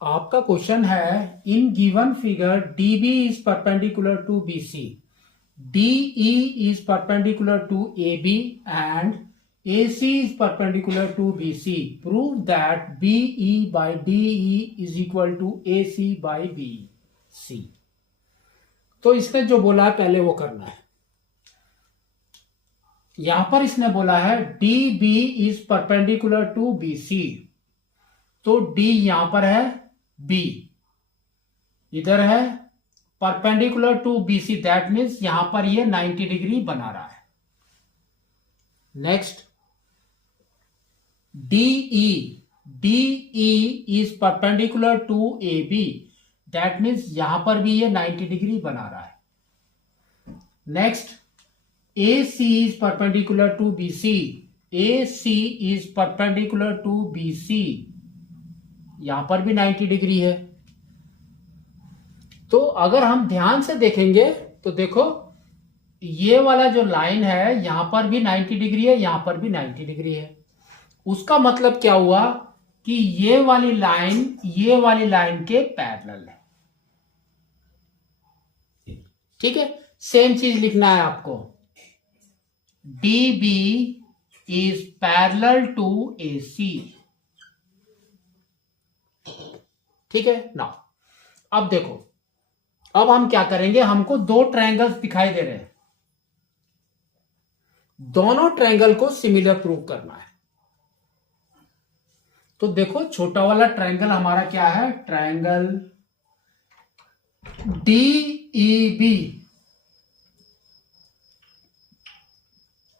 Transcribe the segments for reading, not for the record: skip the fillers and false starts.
आपका क्वेश्चन है in given figure DB is perpendicular to BC, DE is perpendicular to AB and AC is perpendicular to BC. Prove that BE by DE is equal to AC by BC. तो इसने जो बोला है पहले वो करना है। यहां पर इसने बोला है DB is perpendicular to BC, तो D यहां पर है, B इधर है, perpendicular to BC, that means यहां पर ये 90 डिग्री बना रहा है। Next DE is perpendicular to AB, that means यहां पर भी ये 90 डिग्री बना रहा है। Next AC is perpendicular to BC, AC is perpendicular to BC, यहां पर भी 90 डिग्री है। तो अगर हम ध्यान से देखेंगे तो देखो ये वाला जो लाइन है यहां पर भी 90 डिग्री है, यहां पर भी 90 डिग्री है। उसका मतलब क्या हुआ कि ये वाली लाइन के पैरेलल है। ठीक है, सेम चीज लिखना है आपको, DB is parallel to AC। ठीक है ना। अब देखो, अब हम क्या करेंगे, हमको दो ट्रायंगल्स दिखाई दे रहे हैं, दोनों ट्रायंगल को सिमिलर प्रूव करना है। तो देखो छोटा वाला ट्रायंगल हमारा क्या है, triangle DEB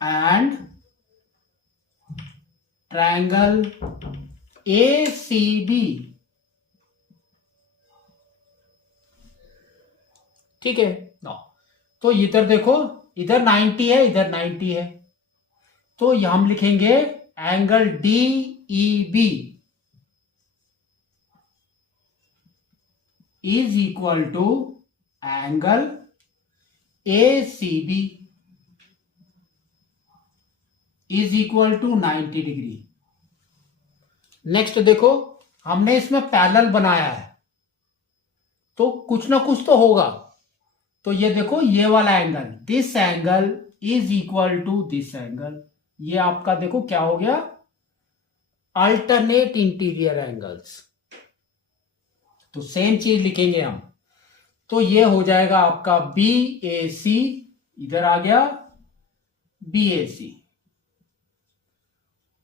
and triangle ACB। ठीक है ना। तो इधर देखो, इधर 90 है, इधर 90 है, तो हम लिखेंगे angle DEB is equal to angle ACB is equal to 90 degree. Next देखो, हमने इसमें पैरेलल बनाया है तो कुछ ना कुछ तो होगा। तो ये देखो, ये वाला angle, this angle is equal to this angle, ये आपका देखो क्या हो गया, अल्टरनेट इंटीरियर एंगल्स। तो सेम चीज लिखेंगे हम, तो ये हो जाएगा आपका BAC, इधर आ गया BAC,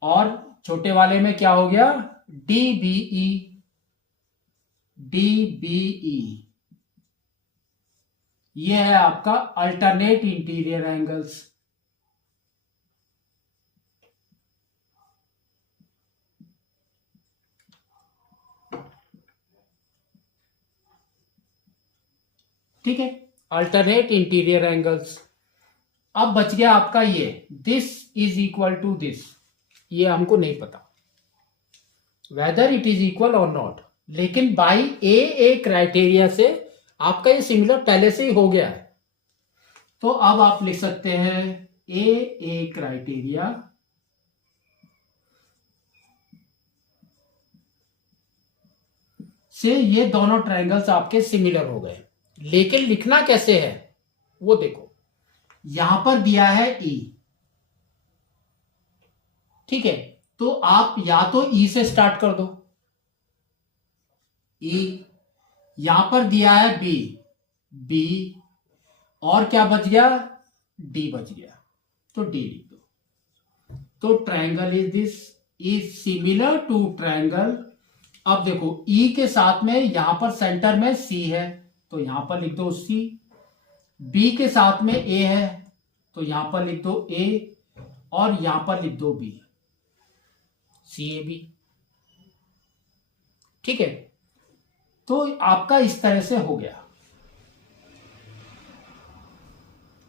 और छोटे वाले में क्या हो गया, DBE, ये है आपका अल्टरनेट इंटीरियर एंगल्स। ठीक है, अल्टरनेट इंटीरियर एंगल्स। अब बच गया आपका ये, this is equal to this, ये हमको नहीं पता वेदर इट इज इक्वल और नॉट, लेकिन बाई ए क्राइटेरिया से आपका ये सिमिलर पहले से ही हो गया है। तो अब आप लिख सकते हैं ए क्राइटेरिया से ये दोनों ट्रायंगल्स आपके सिमिलर हो गए। लेकिन लिखना कैसे है वो देखो, यहां पर दिया है E, ठीक है, तो आप या तो E से स्टार्ट कर दो, E, यहां पर दिया है B, और क्या बच गया, D बच गया, तो D लिख दो। तो triangle is this is similar to triangle. अब देखो E के साथ में यहां पर सेंटर में C है, तो यहां पर लिख दो C, B के साथ में A है, तो यहां पर लिख दो A, और यहां पर लिख दो B, CAB। ठीक है, तो आपका इस तरह से हो गया।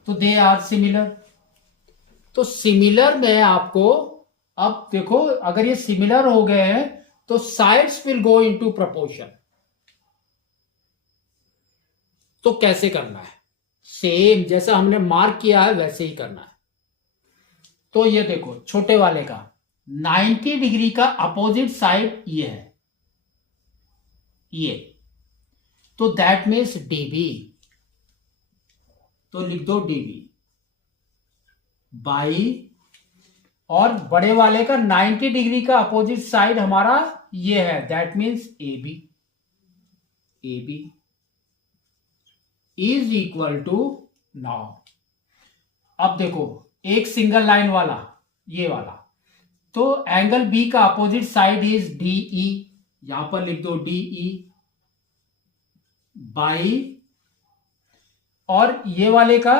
तो दे आर सिमिलर। तो सिमिलर में आपको, अब देखो अगर ये सिमिलर हो गए हैं तो sides will go into proportion. तो कैसे करना है, सेम जैसा हमने मार्क किया है वैसे ही करना है। तो ये देखो छोटे वाले का 90 डिग्री का अपोजिट साइड ये है, ये, तो दैट मीन्स डीबी, तो लिख दो डीबी बाई, और बड़े वाले का 90 डिग्री का अपोजिट साइड हमारा ये है, that means A B, A B is equal to, now अब देखो एक सिंगल लाइन वाला ये वाला, तो एंगल बी का अपोजिट साइड इज डीई, यहां पर लिख दो डीई बाई, और ये वाले का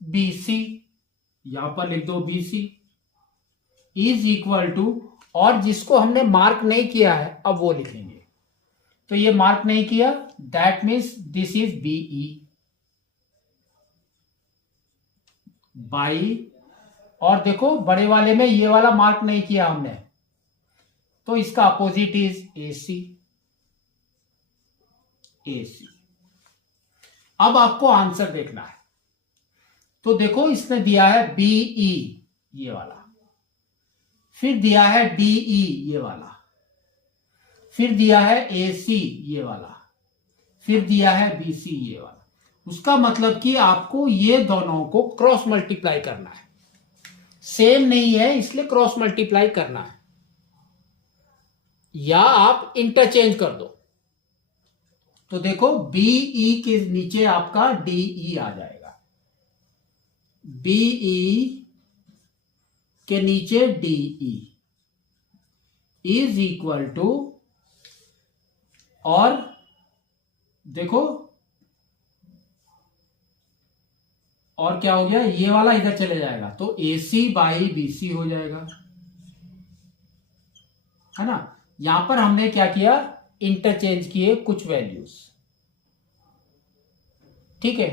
बीसी, यहां पर लिख दो बीसी इज इक्वल टू, और जिसको हमने मार्क नहीं किया है अब वो लिखेंगे, तो ये मार्क नहीं किया, that means this is BE by, और देखो बड़े वाले में ये वाला मार्क नहीं किया हमने, तो इसका अपोजिट इज एसी, एसी। अब आपको आंसर देखना है, तो देखो इसने दिया है बीई ये वाला, फिर दिया है डीई ये वाला, फिर दिया है एसी ये वाला, फिर दिया है बीसी ये वाला, उसका मतलब कि आपको ये दोनों को क्रॉस मल्टीप्लाई करना है, सेम नहीं है इसलिए क्रॉस मल्टीप्लाई करना है, या आप इंटरचेंज कर दो, तो देखो बीई के नीचे आपका डीई आ जाएगा, बीई के नीचे डीई इज इक्वल टू, और देखो और क्या हो गया, ये वाला इधर चले जाएगा, तो AC बाई BC हो जाएगा, है ना। यहां पर हमने क्या किया, इंटरचेंज किए कुछ वैल्यूज, ठीक है,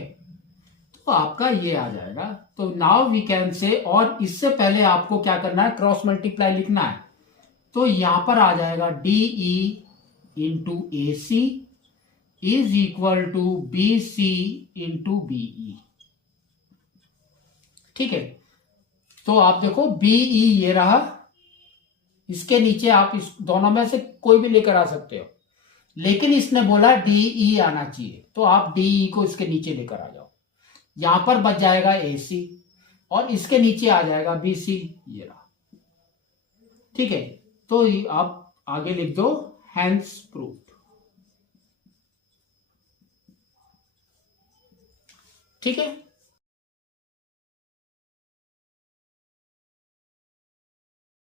तो आपका ये आ जाएगा, तो नाउ वी कैन से, और इससे पहले आपको क्या करना है, क्रॉस मल्टीप्लाई लिखना है, तो यहां पर आ जाएगा DE into AC is equal to BC into BE, ठीक है। तो आप देखो BE ये रहा, इसके नीचे आप इस दोनों में से कोई भी लेकर आ सकते हो, लेकिन इसने बोला DE आना चाहिए, तो आप DE को इसके नीचे लेकर आ जाओ, यहां पर बच जाएगा AC, और इसके नीचे आ जाएगा BC, ये रहा, ठीक है। तो आप आगे लिख दो हैंस प्रूव्ड, ठीक है।